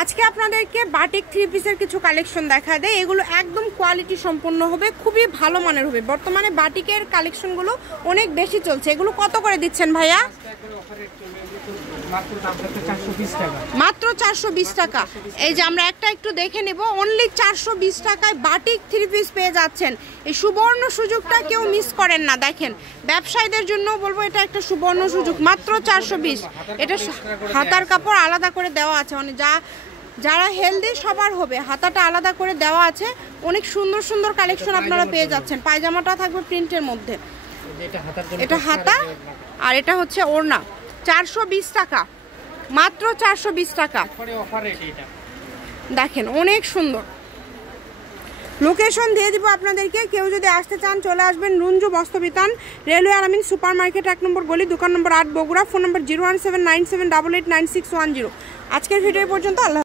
আজকে আপনাদেরকে batik three পিসের কিছু কালেকশন দেখা দেয়। এগুলো একদম কোয়ালিটি সম্পন্ন হবে, খুবই ভালো মানের হবে। বর্তমানে বাটিকের কালেকশনগুলো অনেক বেশি চলছে। এগুলো কত করে দিচ্ছেন ভাইয়া? মাত্র 420 টাকা। এই যে আমরা একটা একটু দেখে নেব, অনলি 420 টাকায় বাটিক থ্রি পিস পেয়ে যাচ্ছেন। এই সুবর্ণ সুযোগটা কেউ মিস করেন না। দেখেন, ব্যবসায়ীদের জন্য বলবো এটা একটা সুবর্ণ সুযোগ। মাত্র 420। এটা হাতার কাপড় আলাদা করে দেওয়া আছে, মানে যারা হেলদি সবার হবে, হাতাটা আলাদা করে দেওয়া আছে। অনেক সুন্দর সুন্দর কালেকশন আপনারা পেয়ে যাচ্ছেন। পায়জামাটা থাকবে প্রিন্টের মধ্যে, এটা হাতা আর এটা হচ্ছে ওড়না। 420 টাকা, মাত্র 420 টাকা। দেখেন অনেক সুন্দর। লোকেশন দিয়ে দিব আপনাদেরকে, কেউ যদি আসতে চান চলে আসবেন রুঞ্জু বস্ত্রবিতান, রেলওয়ে আরামিন সুপার মার্কেট 1 নম্বর গলি, দোকান নম্বর 8 বগুড়া। ফোন নম্বর 01797889610। আজকের ভিডিও পর্যন্ত। আল্লাহ।